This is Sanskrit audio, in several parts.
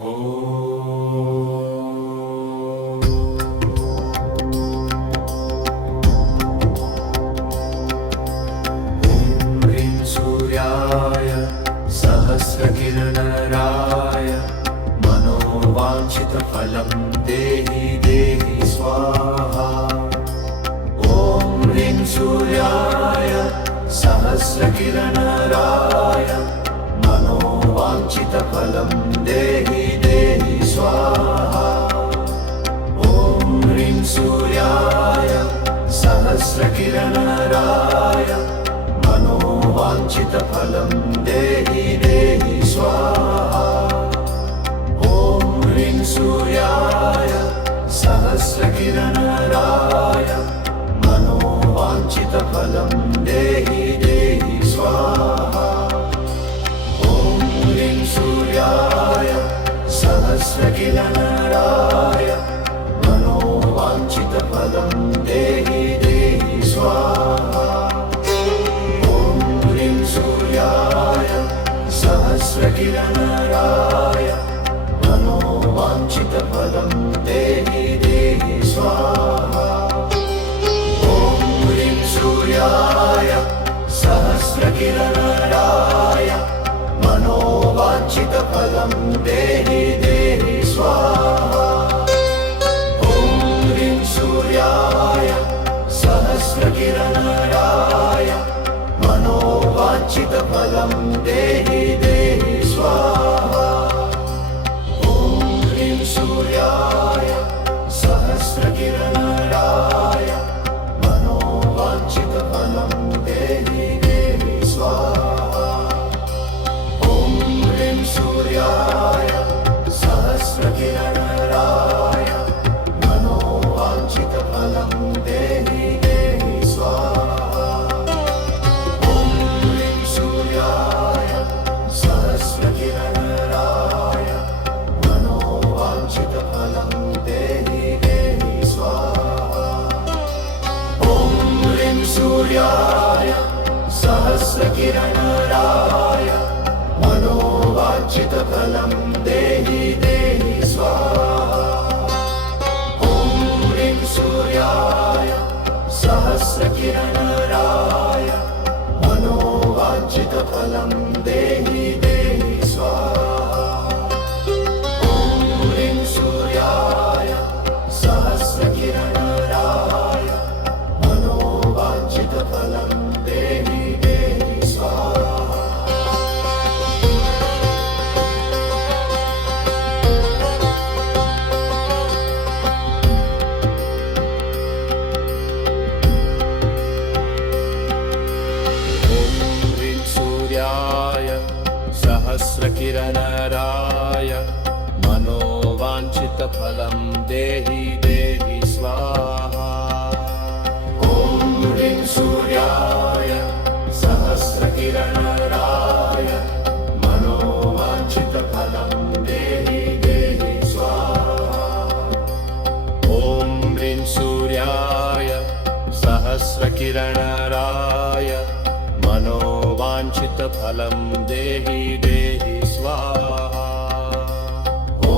ह्रीं सूर्याय सहस्रकिरणराय मनोवाञ्छितफलं देहि देहि स्वाहा। ॐ ह्रीं सूर्याय सहस्रकिरणराय मनोवाञ्छितफलं देहि देहि स्वाहा। ॐ ह्रीं सूर्याय सहस्रकिरणराय मनोवाञ्छितफलं देहि देहि स्वाहा। ॐ ह्रीं सूर्याय सहस्रकिरणराय मनोवाञ्छितफलं देहि देहि स्वाहा। ॐ ह्रीं सूर्याय सहस्रकिरणराय मनोवाञ्छितफलं देहि देहि स्वाहा। ॐ ह्रीं सूर्याय सहस्रकिरणराय मनोवाञ्छितफलं देहि देहि स्वाहा। ॐ ह्रीं सूर्याय सहस्रकिरणराय मनोवाञ्छितफलं देहि देहि स्वाहा। ॐ ह्रीं सूर्याय सहस्रकिरणराय मनोवाञ्छितफलं देहि देहि स्वाहा। ॐ ह्रीं सूर्याय सहस्रकिरणराय मनोवाञ्छितफलं देहि देहि स्वाहा। ॐ ह्रीं सूर्याय सहस्रकिरणराय मनोवाञ्छितफलं देहि देहि स्वाहा। ॐ ह्रीं सूर्याय सहस्रकिरणराय मनोवाञ्छितफलं देहि देहि स्वाहा। ॐ ह्रीं सूर्याय सहस्रकिरणराय मनोवाञ्छितफलं देहि देहि स्वाहा। ॐ ह्रीं सूर्याय सहस्रकिरणराय मनोवाञ्छितफलं देहि देहि स्वाहा। ॐ ह्रीं सूर्याय सहस्रकिरणराय मनोवाञ्छितफलं देहि देहि स्वाहा। सहस्रकिरणराय मनोवाञ्छितफलं देहि देहि स्वाहा। ॐ ह्रीं सूर्याय सहस्रकिरणराय मनोवाञ्छितफलं देहि देहि स्वाहा। ॐ ह्रीं सूर्याय सहस्रकिरणराय मनोवाञ्छितफलं देहि देहि स्वाहा। ॐ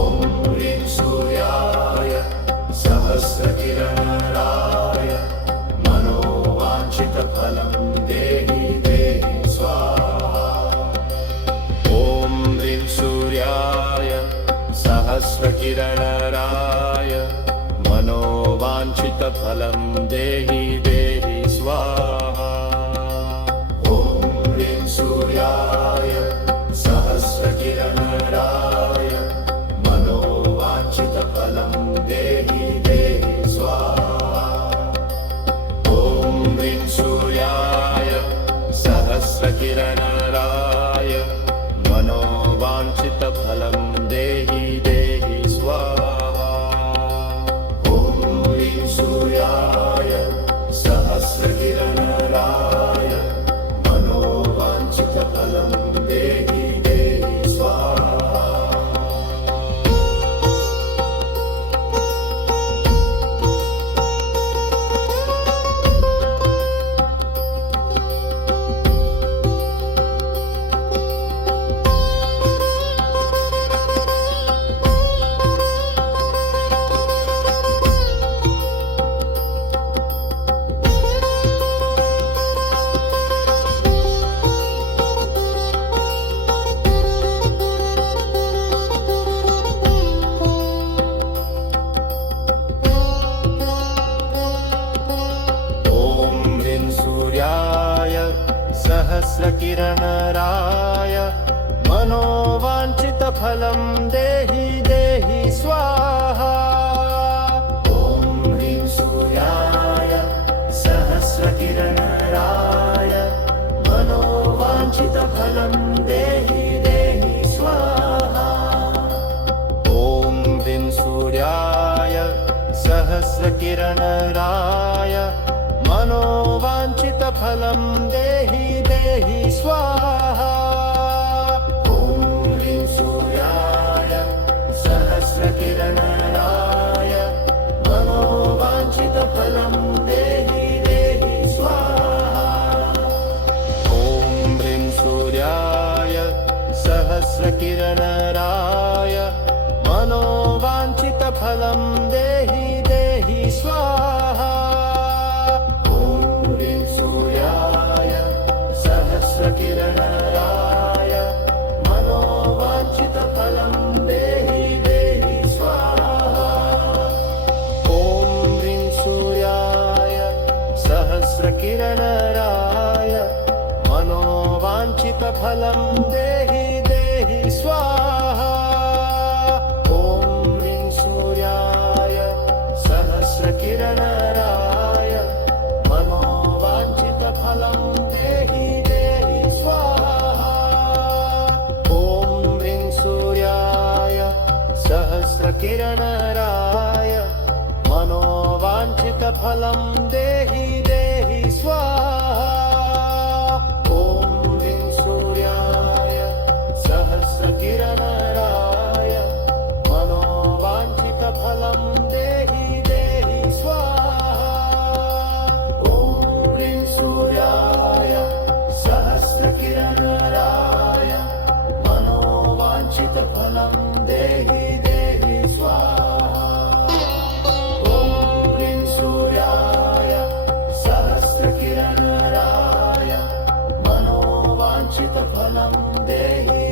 ह्रीं सूर्याय सहस्रकिरणराय मनोवाञ्छितफलं देहि देहि स्वाहा। ॐ ह्रीं सूर्याय सहस्रकिरणराय मनोवाञ्छितफलं देहि देहि स्वाहा। ॐ ह्रीं सूर्याय सहस्रकिरणराय मनोवाञ्छितफलं देहि देहि स्वाहा। ॐ ह्रीं सूर्याय सहस्रकिरणराय मनोवाञ्छितफलं देहि देहि स्वाहा। ॐ ह्रीं सूर्याय सहस्रकिरणराय मनोवाञ्छितफलं देहि देहि स्वाहा। ॐ सहस्रकिरणराय मनोवाञ्छितफलं देहि देहि स्वाहा ॐ ह्रीं सूर्याय सहस्रकिरणराय मनोवाञ्छितफलं देहि देहि स्वाहा ॐ ह्रीं सूर्याय सहस्रकिरणराय मनोवाञ्छितफलं देहि देहि स्वाहा ॐ ह्रीं सूर्याय सहस्रकिरणराय मनोवाञ्छितफलं देहि देहि स्वाहा ॐ ह्रीं सूर्याय सहस्रकिरणराय मनोवाञ्छितफलं देहि देहि स्वाहा किरणराय मनोवाञ्छितफलं देहि देहि स्वाहा ॐ ह्रीं सूर्याय सहस्रकिरणराय मनोवाञ्छितफलं देहि देहि स्वाहा ॐ ह्रीं सूर्याय सहस्रकिरणराय मनोवाञ्छितफलं देहि सहस्रकिरणराय मनोवाञ्छितफलं देहि देहि स्वाहा ॐ ह्रीं सूर्याय सहस्रकिरणराय मनोवाञ्छितफलं देहि देहि स्वाहा ॐ ह्रीं सूर्याय सहस्रकिरणराय मनोवाञ्छितफलं देहि फलं देहि